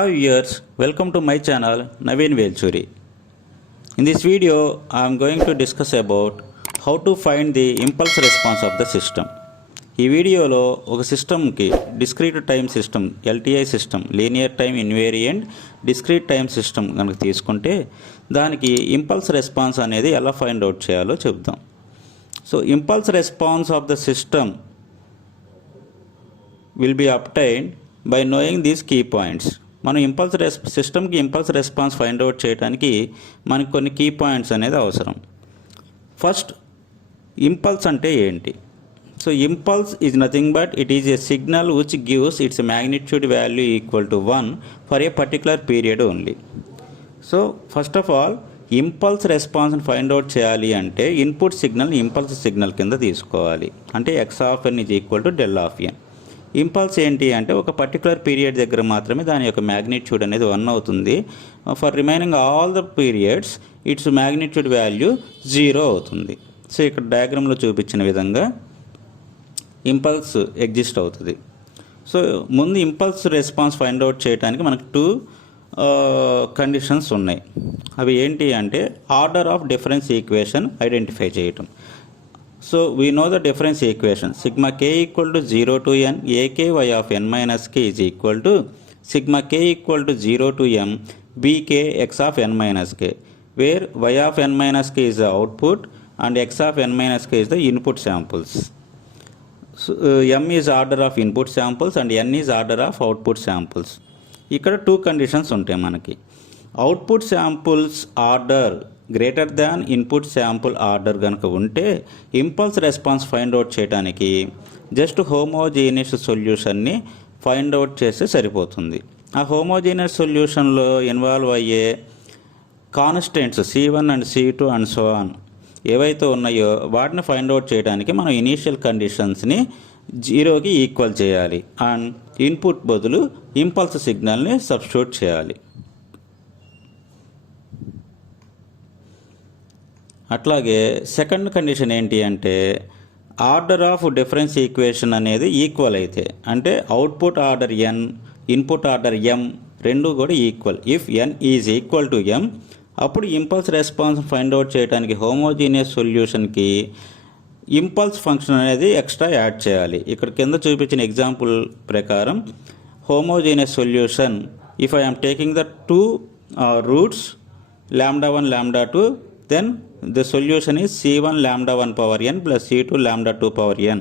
Hi viewers, welcome to my channel Naveen Velchuri. In this video, I am going to discuss about how to find the impulse response of the system. ఈ వీడియోలో ఒక సిస్టమ్కి discrete time system LTI system linear time invariant discrete time system కనుక తీసుకుంటే దానికి impulse response అనేది ఎలా find out చేయాలో చెప్దాం. So impulse response of the system will be obtained by knowing these key points. మనం సిస్టమ్కి ఇంపల్స్ రెస్పాన్స్ ఫైండ్ అవుట్ చేయడానికి మనకు కొన్ని కీ పాయింట్స్ అనేది అవసరం. ఫస్ట్, ఇంపల్స్ అంటే ఏంటి? So impulse is nothing but it is a signal which gives its magnitude value equal to 1 for a particular period only. So first of all impulse రెస్పాన్స్ని find out చేయాలి అంటే input సిగ్నల్ని impulse signal కింద తీసుకోవాలి. అంటే x of n is equal to del of n. Impulse ఏంటి అంటే ఒక పర్టికులర్ పీరియడ్ దగ్గర మాత్రమే దాని యొక్క మ్యాగ్నిట్యూడ్ అనేది 1 అవుతుంది. For remaining all the periods it's magnitude value 0 అవుతుంది. సో ఇక్కడ డయాగ్రామ్లో చూపించిన విధంగా ఇంపల్స్ ఎగ్జిస్ట్ అవుతుంది. సో ముందు ఇంపల్స్ రెస్పాన్స్ ఫైండ్ అవుట్ చేయడానికి మనకు 2 కండిషన్స్ ఉన్నాయి. అవి ఏంటి అంటే order of difference equation identify చేయటం. So we know the difference equation sigma k equal to 0 to n ak y of n minus k is equal to sigma k equal to 0 to m bk x of n minus k, where y of n minus k is the output and x of n minus k is the input samples. So, m is order of input samples and n is order of output samples. ఇక్కడ 2 కండిషన్స్ ఉంటాయి మనకి. Output samples order greater than input sample order కనుక ఉంటే impulse response find out చేయడానికి just homogeneous సొల్యూషన్ని find out చేస్తే సరిపోతుంది. ఆ హోమోజీనియస్ సొల్యూషన్లో ఇన్వాల్వ్ అయ్యే constants C1 and C2 and so on ఏవైతే ఉన్నాయో వాటిని ఫైండ్ అవుట్ చేయడానికి మనం ఇనీషియల్ కండిషన్స్ని 0కి ఈక్వల్ చేయాలి అండ్ ఇన్పుట్ బదులు ఇంపల్స్ సిగ్నల్ని సబ్స్టిట్యూట్ చేయాలి. అట్లాగే సెకండ్ కండిషన్ ఏంటి అంటే ఆర్డర్ ఆఫ్ డిఫరెన్స్ ఈక్వేషన్ అనేది ఈక్వల్ అయితే, అంటే output order n input order m రెండు కూడా equal. If n is equal to m అప్పుడు ఇంపల్స్ రెస్పాన్స్ ఫైండ్ అవుట్ చేయడానికి హోమోజీనియస్ సొల్యూషన్కి ఇంపల్స్ ఫంక్షన్ అనేది ఎక్స్ట్రా యాడ్ చేయాలి. ఇక్కడ కింద చూపించిన ఎగ్జాంపుల్ ప్రకారం homogeneous solution if I am taking the 2 roots λ1 λ2 then the solution is c1 lambda 1 power n plus c2 lambda 2 power n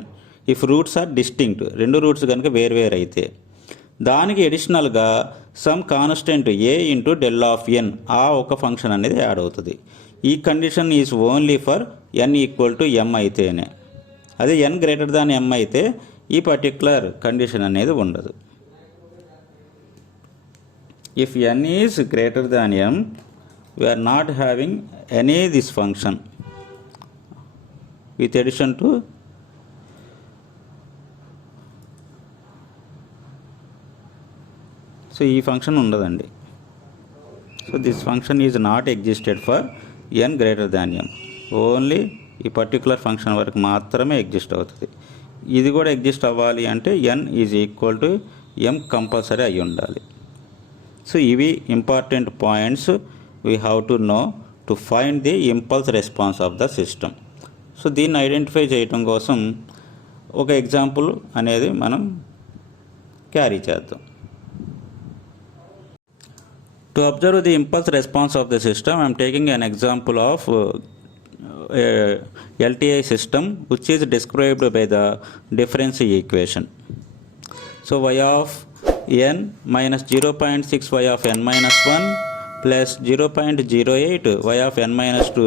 if roots are distinct. రెండు roots కనుక వేరు అయితే దానికి అడిషనల్గా some constant a into del of n ఆ ఒక function అనేది add అవుతుంది. ఈ condition is only for n equal to m అయితేనే. అదే n గ్రేటర్ దాన్ m అయితే ఈ పర్టికులర్ కండిషన్ అనేది ఉండదు. If n is greater than m we are not having any this function with addition to so ఈ ఫంక్షన్ ఉండదండి. So this function is not existed for n greater than m. Only ఈ particular function వరకు మాత్రమే ఎగ్జిస్ట్ అవుతుంది. ఇది కూడా ఎగ్జిస్ట్ అవ్వాలి అంటే n is equal to m compulsory అయి ఉండాలి. సో ఇవి important points we have to know to find the impulse response of the system. So దీన్ని ఐడెంటిఫై చేయడం కోసం ఒక ఎగ్జాంపుల్ అనేది మనం క్యారీ చేద్దాం. To observe the impulse response of the system, I am taking an example of LTI system which is described by the difference equation. So y of n minus 0.6 y of n minus 1 plus 0.08 y of n minus 2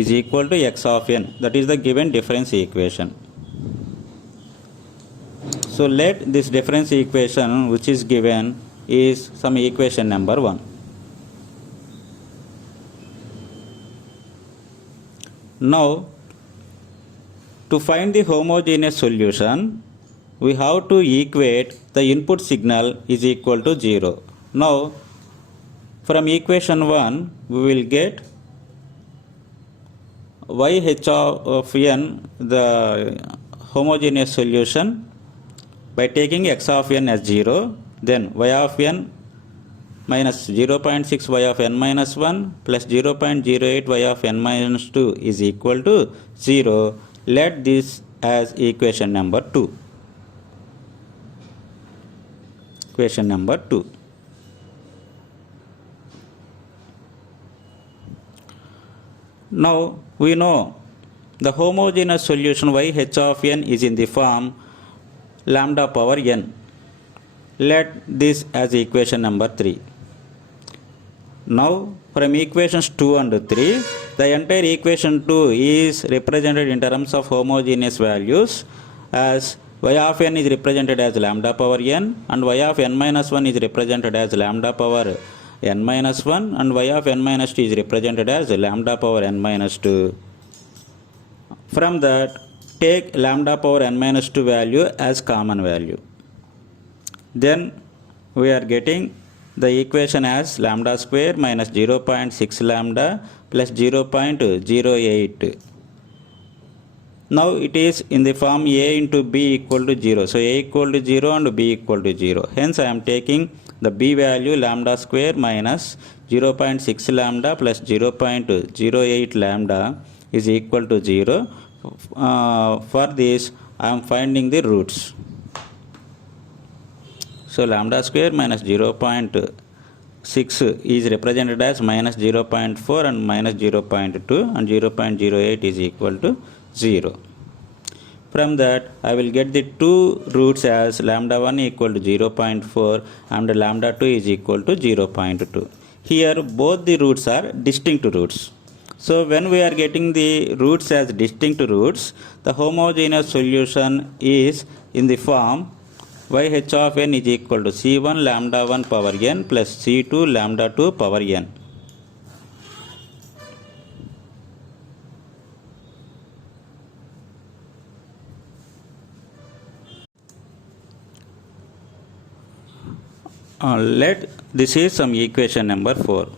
is equal to x of n. That is the given difference equation. So let this difference equation which is given is some equation number 1. Now to find the homogeneous solution we have to equate the input signal is equal to 0. Now from equation 1 we will get y h of n the homogeneous solution by taking x of n as 0, then y of n minus 0.6 y of n minus 1 plus 0.08 y of n minus 2 is equal to 0. Let this as equation number 2. Equation number 2. Now we know the homogeneous solution yh of n is in the form lambda power n. Let this as equation number 3. Now from equations 2 and 3, the entire equation 2 is represented in terms of homogeneous values, as y of n is represented as lambda power n and y of n minus 1 is represented as lambda power n minus 1 and y of n minus 2 is represented as lambda power n minus 2. From that, take lambda power n minus 2 value as common value. Then we are getting the equation as lambda square minus 0.6 lambda plus 0.08. Now it is in the form a into b equal to 0. So a equal to 0 and b equal to 0. Hence I am taking the b value lambda square minus 0.6 lambda plus 0.08 lambda is equal to 0. For this I am finding the roots. So lambda square minus 0.6 is represented as minus 0.4 and minus 0.2 and 0.08 is equal to 0. From that I will get the two roots as lambda 1 equal to 0.4 and lambda 2 is equal to 0.2. Here both the roots are distinct roots. So when we are getting the roots as distinct roots, the homogeneous solution is in the form yh of n is equal to c1 lambda 1 power n plus c2 lambda 2 power n. Let this is some equation number 4.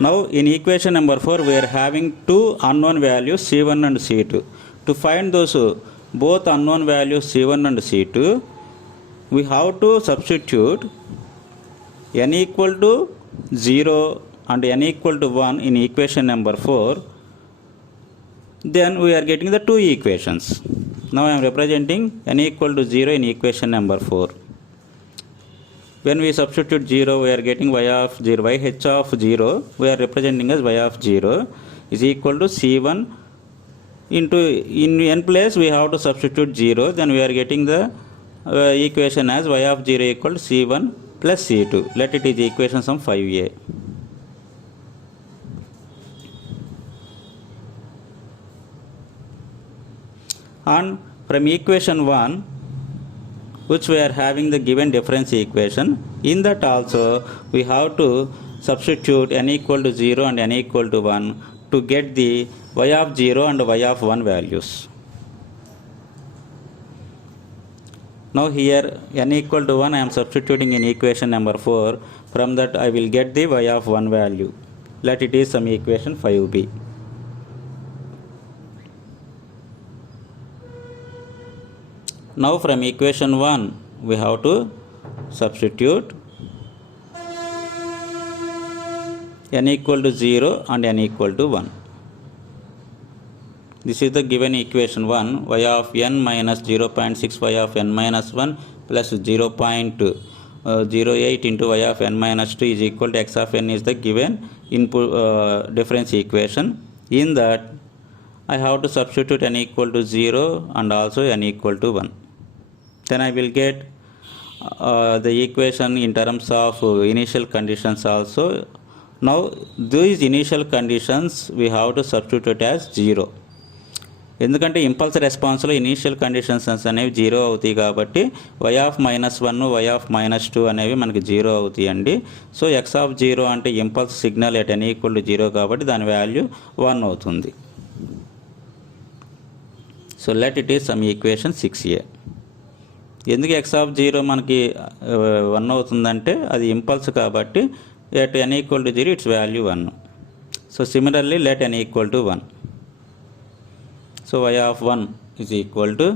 Now in equation number 4 we are having two unknown values c1 and c2. To find those both unknown values c1 and c2, we have to substitute n equal to 0 and n equal to 1 in equation number 4. Then we are getting the two equations. Now I am representing n equal to 0 in equation number 4. When we substitute 0, we are getting y of 0, yh of 0, we are representing as y of 0 is equal to c1 into, in n place we have to substitute 0, then we are getting the equation as y of 0 equal to c1 plus c2. Let it is equation sum 5a. And from equation 1, which we are having the given difference equation, in that also we have to substitute n equal to 0 and n equal to 1 to get the y of 0 and y of 1 values. Now here n equal to 1 I am substituting in equation number 4. From that I will get the y of 1 value. Let it is some equation 5b. Now from equation 1 we have to substitute n equal to 0 and n equal to 1. This is the given equation 1, y of n minus 0.6 y of n minus 1 plus 0.08 into y of n minus 2 is equal to x of n is the given input difference equation. In that I have to substitute n equal to 0 and also n equal to 1. Then I will get the equation in terms of initial conditions also. Now these initial conditions we have to substitute as 0. ఎందుకంటే ఇంపల్స్ రెస్పాన్స్లో initial conditions అనేవి 0 అవుతాయి కాబట్టి y of -1 y of -2 అనేవి మనకి 0 అవుతాయి అండి. So x of 0 అంటే impulse signal at n equal to 0 కాబట్టి దాని వాల్యూ 1 అవుతుంది. So let it is some equation 6a. ఎందుకు x ఆఫ్ 0 మనకి 1 అవుతుందంటే అది ఇంపల్స్ కాబట్టి at n equal to 0 it's value 1. So similarly let n equal to 1. So y of 1 is equal to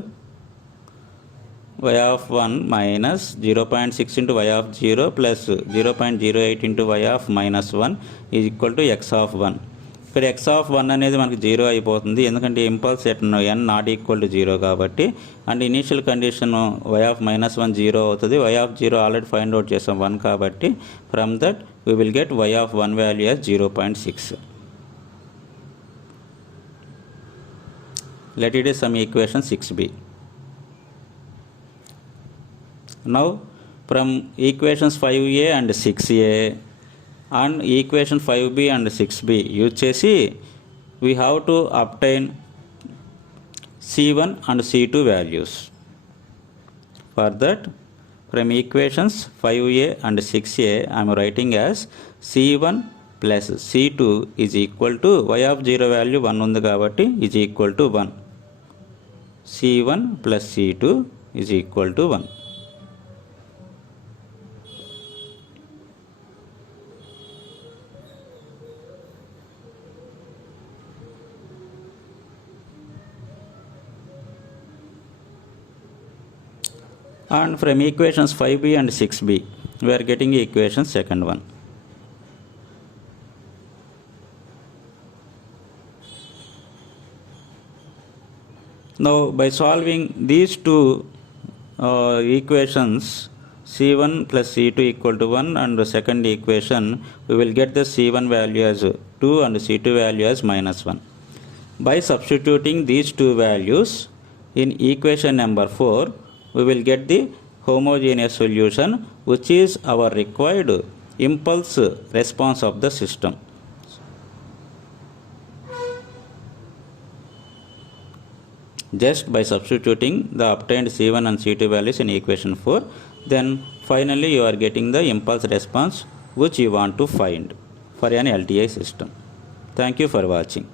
y of 1 minus 0.6 into y of 0 plus 0.08 into y of minus 1 is equal to x of 1. ఇక్కడ x of 1 అనేది మనకి 0 అయిపోతుంది, ఎందుకంటే impulse at n not equal to 0 కాబట్టి. And initial condition y of minus 1 0 అవుతుంది. y of 0 already find out చేసాం 1 కాబట్టి. From that we will get y of 1 value as 0.6. let it is some equation 6b. now from equations 5a and 6a and equation 5b and 6b use chesi we have to obtain c1 and c2 values. For that, from equations 5a and 6a I am writing as c1 plus c2 is equal to y of 0 value 1 ఉంది కాబట్టి is equal to 1. c1 plus c2 is equal to 1. And from equations 5b and 6b we are getting equation second one. Now by solving these two equations, c1 plus c2 equal to 1, and the second equation we will get the c1 value as 2 and c2 value as minus 1. By substituting these two values in equation number 4, we will get the homogeneous solution, which is our required impulse response of the system. Just by substituting the obtained c1 and c2 values in equation 4, then finally you are getting the impulse response which you want to find for an LTI system. Thank you for watching.